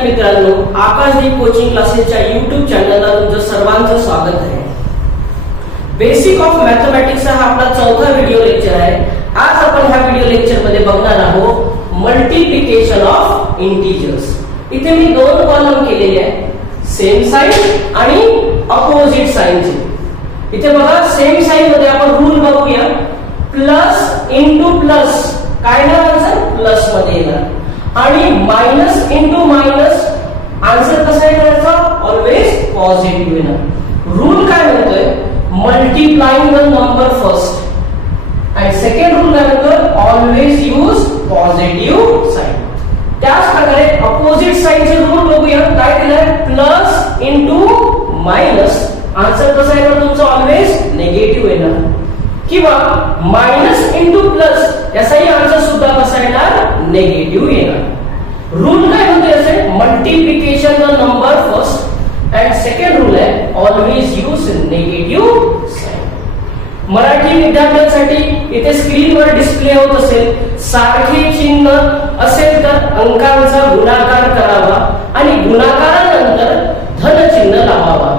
विद्यार्थी मित्रांनो, आकाशदीप कोचिंग क्लासेसच्या YouTube चॅनलला तुमचं सर्वांचं स्वागत आहे। बेसिक ऑफ मॅथमॅटिक्स हा आपला चौथा व्हिडिओ लेक्चर आहे। आज आपण ह्या व्हिडिओ लेक्चर मध्ये बघणार आहोत मल्टिप्लिकेशन ऑफ इंटिजर्स। इथे मी दोन कॉलम केलेले आहेत, सेम साइन आणि अपोजिट साइनचे। इथे बघा सेम साइन मध्ये आपण रूल बघूया, प्लस इंटू प्लस काय ना आन्सर प्लस मध्ये येणार आणि माइनस इंटू माइनस आन्सर कसा करायचा ऑलवेज पॉझिटिव्ह येणार। रूल काय म्हणतोय मल्टिप्लाइंग द नंबर फर्स्ट आणि सेकंड रूल काय म्हणतोय ऑलवेज यूज पॉझिटिव्ह साइन। त्याच प्रकारे अपोजिट साइनचे रूल बघूया, काय दिलाय प्लस इंटू माइनस आन्सर कसा येणार तुमचा ऑलवेज निगेटिव्ह येणार किंवा माइनस इंटू प्लस याचाही आन्सर सुद्धा कसा येणार निगेटिव्ह येणार। रूल काय म्हणते असे multiplication the number first and second rule आहे always use negative sign. Marathi विद्यार्थ्यांसाठी इथे स्क्रीनवर डिस्प्ले होत असेल, सारखे चिन्ह असेल तर अंकांचा गुणाकार करावा आणि गुणाकारानंतर धन चिन्ह लावावा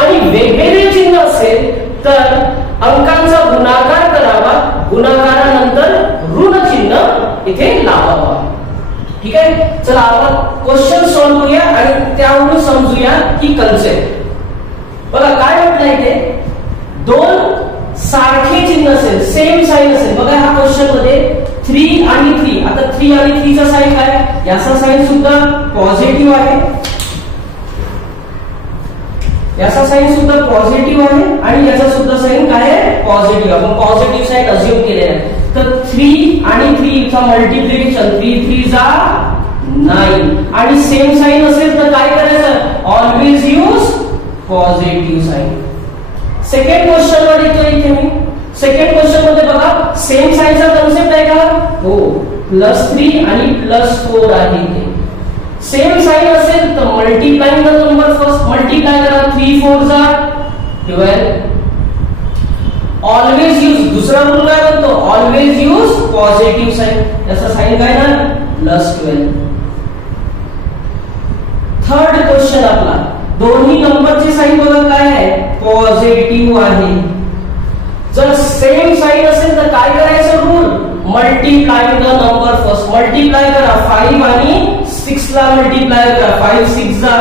आणि वेगवेगळे चिन्ह असेल तर अंकांचा गुणाकार करावा, गुणाकारानंतर ऋण चिन्ह इथे लावावा। ठीक आहे, चला आपण क्वेश्चन सॉल्व्ह करूया आणि त्यावरून समजूया ही कन्सेप्ट। बघा काय म्हटलंय इथे दोन सारखे चिन्ह असेल, सेम साइन असेल। बघा ह्या क्वेश्चन मध्ये 3 आणि 3, आता 3 आणि 3 चा साइन काय, याचा साइन सुद्धा पॉझिटिव्ह आहे, याचा साइन सुद्धा पॉझिटिव्ह आहे आणि याचा सुद्धा साइन काय आहे पॉझिटिव्ह। आपण पॉझिटिव्ह साइन अज्युम केले आहे। तर 3 आणि 3 चा मल्टिप्लिकेशन 3 3 जा 9 आणि सेम साइन असेल तर काय करायचं always use positive sign. Second question वर येतो इथे मी, सेकंड क्वेश्चन मध्ये बघा सेम साइनचा कन्सेप्ट आहे का, हो +3 आणि +4 आहे इथे। सेम साइन असेल तर multiplying the number first multiply करा, 3 4 जा 12। ऑलवेज यूज दुसरा रूल काय म्हणतो ऑलवेज यूज पॉझिटिव्ह साइन, याचा साइन काय ना +12। थर्ड क्वेश्चन आपला दोन्ही नंबरचे साइन बघा काय आहे पॉझिटिव्ह आहे। जर सेम साइन असेल तर काय करायचं rule multiplying the number first multiply करा, 5 आणि 6 ला मल्टिप्लाय करा, 5 6 जा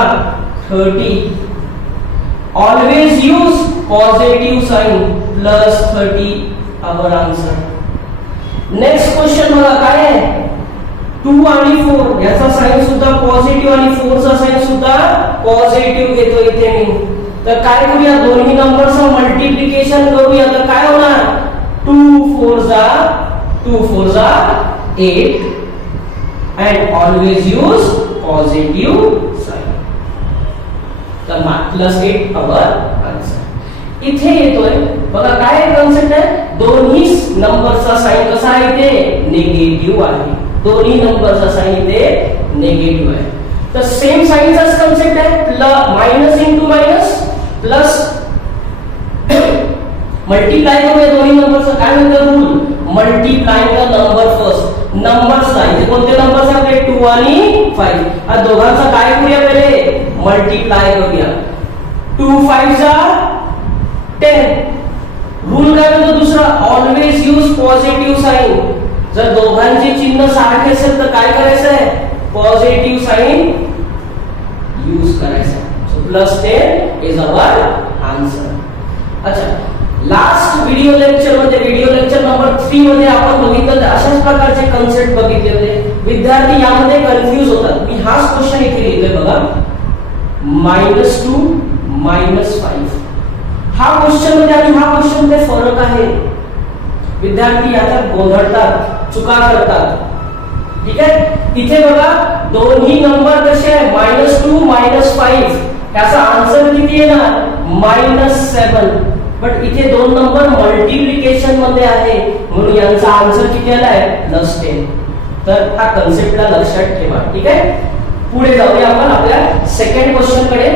30। ऑलवेज यूज पॉझिटिव्ह साइन +30 आवर आन्सर। नेक्स्ट क्वेश्चन बघा काय आहे 2 आणि 4 याचा साइन सुद्धा पॉझिटिव्ह आणि 4 चा साइन सुद्धा पॉझिटिव्ह घेतो इथे मी। तर काय करूया दोन्ही नंबरचं मल्टिप्लिकेशन करूया, तर काय होणार 2 4 जा 8 and always use positive sign। तर +8 आवर आन्सर। इथे येतोय बघा काय कन्सेप्ट आहे दोन्ही नंबरचा साइन कसा आहे इथे निगेटिव्ह आहे, दोन्ही नंबरचा साइन इथे निगेटिव्ह आहे। तर सेम साइनचाच कन्सेप्ट आहे minus into minus plus multiply करूया दोन्ही नंबरचा, काय म्हणतो rule multiplying the number first numbers आहे कोणते नंबर्स आपले 2 आणि 5 या दोघांचा काय करूया पहिले मल्टिप्लाय करूया, 2 5 जा 10। रूल काय म्हणतो दुसरा ऑलवेज यूज पॉझिटिव्ह साइन। जर दोघांचे चिन्ह सारखे असेल तर काय करायचं आहे पॉझिटिव्ह साइन यूज करायचं। So +10 is our answer. अच्छा, लास्ट व्हिडिओ लेक्चर मध्ये व्हिडिओ लेक्चर नंबर 3 मध्ये आपण बघितलं अशाच प्रकारचे कन्सेप्ट बघितले होते। विद्यार्थी यामध्ये कन्फ्यूज होतात। मी हाच क्वेश्चन इथे लिहिलोय बघा -2 -5 हा क्वेश्चन मध्ये आणि हा क्वेश्चन मध्ये फरक आहे। विद्यार्थी याच्यात गोंधळतात, चुका करतात। ठीक आहे, इथे बघा दोन्ही नंबर कसे आहे -2 -5 याचा आन्सर किती येणार -7। बट इथे दोन नंबर मल्टिप्लिकेशन मध्ये आहे म्हणून यांचा आन्सर किती आलाय +10। तर हा कन्सेप्टला लक्षात ठेवा। ठीक आहे, पुढे जाऊया आपण आपल्या सेकंड क्वेश्चन कडे।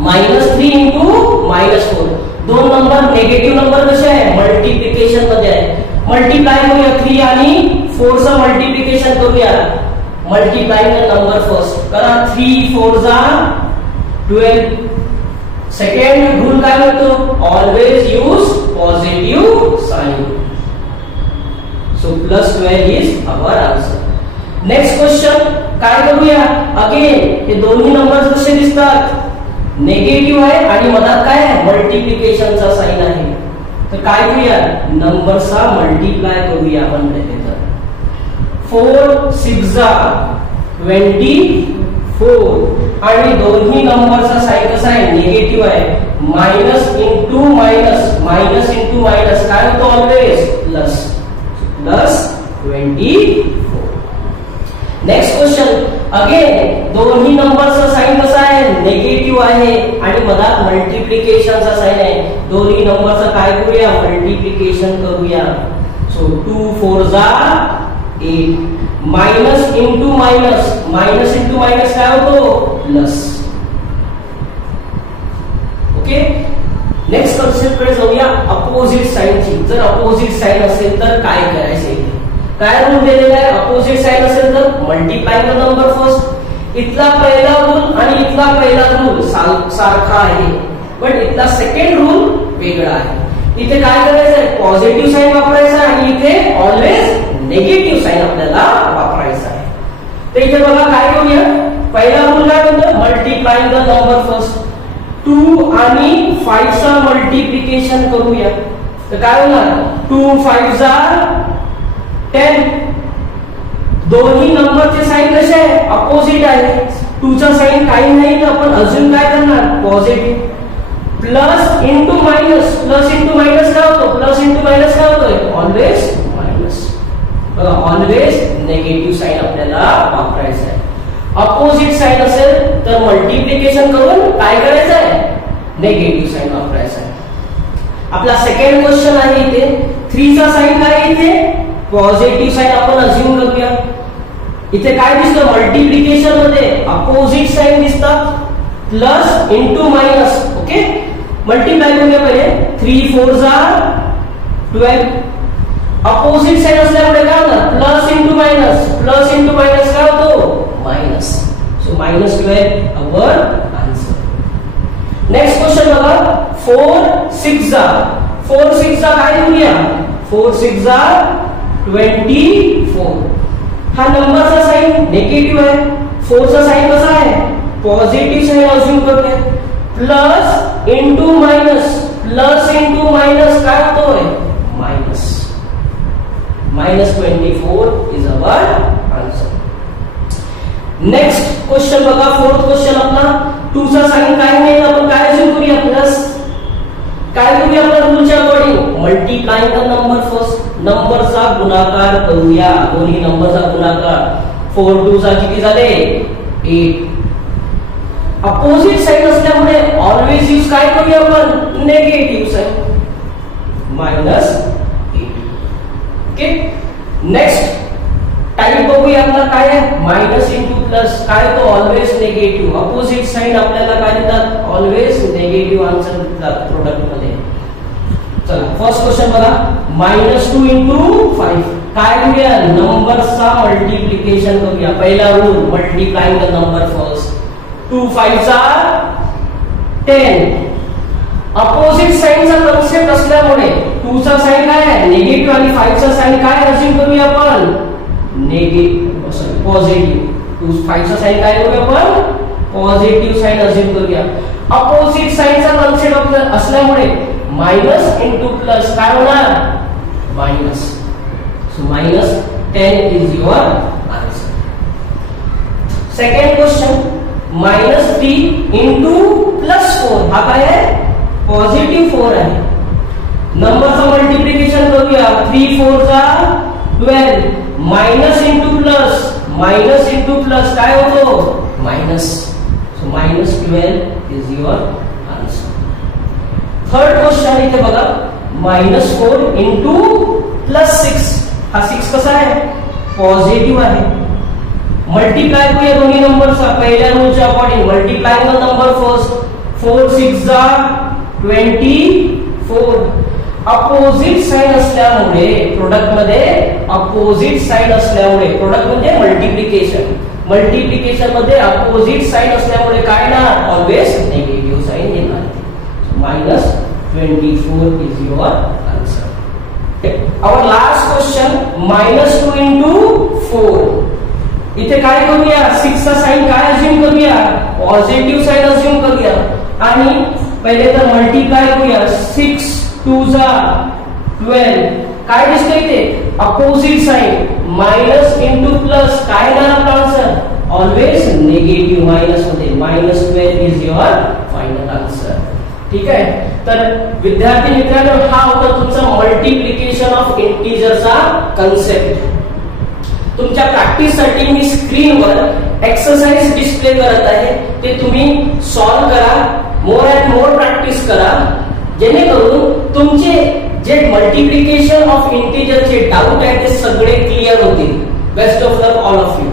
-3 इंटू -4 दोन नंबर नेगेटिव्ह नंबर कसे आहे मल्टिप्लिकेशन मध्ये आहे। मल्टिप्लाय करूया 3 आणि 4 चा मल्टिप्लिकेशन करूया मल्टीप्लाइंग द नंबर फर्स्ट करा 3 4 जा 12. सेकंड रूल काय म्हणतो always use positive sign. So plus 12 is our answer. Next question काय करूया अगेन हे दोन्ही नंबर्स कसे दिसतात निगेटिव्ह आहे आणि मधात काय आहे मल्टिप्लिकेशनचा साइन आहे. तर काय करूया नंबरचा मल्टिप्लाय करूया आपण तर 4 6 जा 24 आणि दोन्ही नंबरचा साइन कसा आहे निगेटिव्ह आहे. Minus into minus minus into minus काय होतो always plus plus 24. Next question again दोन्ही नंबरचा साइन कसा आहे निगेटिव्ह आहे आणि मधात मल्टिप्लिकेशनचा साइन आहे. दोन्ही नंबरचा काय करूया मल्टिप्लिकेशन करूया. सो 2 4 जा 8 minus into minus minus into minus काय होतो प्लस. ओके नेक्स्ट कन्सेप्ट कडे जाऊया अपोजिट साइनची. जर अपोजिट साइन असेल तर काय करायचे काय रूल दिलेला आहे. अपोजिट साइन असेल तर मल्टीप्लाय द नंबर फर्स्ट. इथला पहिला रूल आणि इथला पहिला रूल सारखा आहे पण इथला सेकंड रूल वेगळा आहे. इथे काय करायचं आहे पॉझिटिव्ह साइन वापरायचा आणि इथे ऑलवेज निगेटिव्ह साइन आपल्याला वापरायचा आहे. तर इथे बघा काय करूया पहिला रूल काय म्हणतो मल्टीप्लाइंग द नंबर फर्स्ट. 2 आणि 5 चा मल्टिप्लिकेशन करूया. तर काय होणार 2 5 जा 10. दोन्ही नंबरचे साइन कसे आहे अपोजिट आहे. 2 चा साइन काही नाही तर आपण अजून काय करणार positive. Plus into minus plus into minus काय होतो प्लस इंटू मायनस काय होतोय ऑलवेज मायनस. बघा ऑलवेज निगेटिव्ह साइन आपल्याला वापरायचं आहे. अपोजिट साइन असेल तर मल्टिप्लिकेशन करून काय करायचं आहे निगेटिव्ह साइन वापरायचं आहे. आपला सेकंड क्वेश्चन आहे इथे 3 चा साइन काय आहे इथे पॉझिटिव्ह साइन आपण अज्युम करूया. इथे काय दिसतं मल्टिप्लिकेशन मध्ये अपोजिट साइन दिसतात plus into minus. Okay multiply करूया पहिले 3 4 जा 12. अपोजिट साइन असल्यामुळे काय होतं प्लस इंटू मायनस काय होतो minus. So minus 12 our answer. Next question बघा 4 6 जा काय करूया 4 6 जा 24. हा नंबरचा साइन निगेटिव्ह आहे. 4 चा साइन कसा आहे पॉझिटिव्ह साइन अज्युम करतोय. प्लस इंटू मायनस काय होतोय minus. Minus 24 is our answer. Next question बघा फोर्थ क्वेश्चन आपला 2 चा साइन काय नाही आपण काय अज्युम करूया प्लस. काय करूया आपल्या रूलच्या according multiplying the number first. नंबरचा गुणाकार करूया दोन्ही नंबरचा गुणाकार. 4 2 चा किती झाले 8. अपोजिट साइन असल्यामुळे ऑलवेज यूज काय करूया आपण negative sign minus 8. Okay next type बघूया आपला काय आहे मायनस इंटू प्लस काय तो ऑलवेज निगेटिव्ह. अपोजिट साइन आपल्याला काय देतात ऑलवेज निगेटिव्ह आन्सर देतात प्रोडक्ट मध्ये. चला फर्स्ट क्वेश्चन बघा -2 इंटू 5 काय करूया नंबरचा मल्टिप्लिकेशन करूया. पहिला rule multiplying the number first. 2 5 चा 10. अपोजिट साइनचा कन्सेप्ट असल्यामुळे 2 चा साइन काय आहे निगेटिव्ह आणि 5 चा साइन काय अज्युम करूया आपण निगेटिव्ह सॉरी पॉझिटिव्ह. 5 चा साइन काय करूया आपण पॉझिटिव्ह साइन अज्युम करूया. अपोजिट साइनचा कन्सेप्ट असल्यामुळे मायनस इंटू प्लस काय होणार minus. So -10 is your answer. Second question -3 into +4 हा काय आहे पॉझिटिव्ह 4 आहे. नंबरचं मल्टिप्लिकेशन करूया 3 4 जा 12. मायनस इंटू प्लस काय होतो minus. So -12 is your answer. Third question इथे बघा -4 इंटू +6 हा 6 कसा आहे पॉझिटिव्ह आहे. मल्टीप्लाय करूया दोन्ही नंबरचा पहिल्या रूलच्या according multiply the number first. 4 6 जा 24. अपोजिट साइन असल्यामुळे प्रोडक्ट मध्ये अपोजिट साइन असल्यामुळे प्रोडक्ट म्हणजे मल्टिप्लिकेशन मध्ये अपोजिट साइन असल्यामुळे काय ना ऑलवेज निगेटिव्ह साइन येणार. -24 is your answer. Our last question, -2 into 4. इथे काय करूया, 6 चा साइन काय अज्यूम करूया, पॉझिटिव्ह साइन अज्यूम करूया आणि पहिले तर मल्टिप्लाय करूया. 6 2 जा 12. काय दिसतंय इथे opposite sign minus into plus काय येणार आपला आन्सर ऑलवेज निगेटिव्ह मायनस मध्ये. -12 इज युअर फायनल आन्सर. ठीक आहे. तर विद्यार्थी मित्रांनो हा होता तुमचा मल्टिप्लिकेशन ऑफ इंटिजरचा कन्सेप्ट. तुमच्या प्रॅक्टिस साठी मी स्क्रीनवर एक्सरसाइज डिस्प्ले करत आहे, ते तुम्ही सॉल्व करा, मोर अँड मोर प्रॅक्टिस करा, जेणेकरून तुमचे जे मल्टिप्लिकेशन ऑफ इंटिजरचे डाऊट आहे ते सगळे क्लिअर होतील. Best of luck all of you.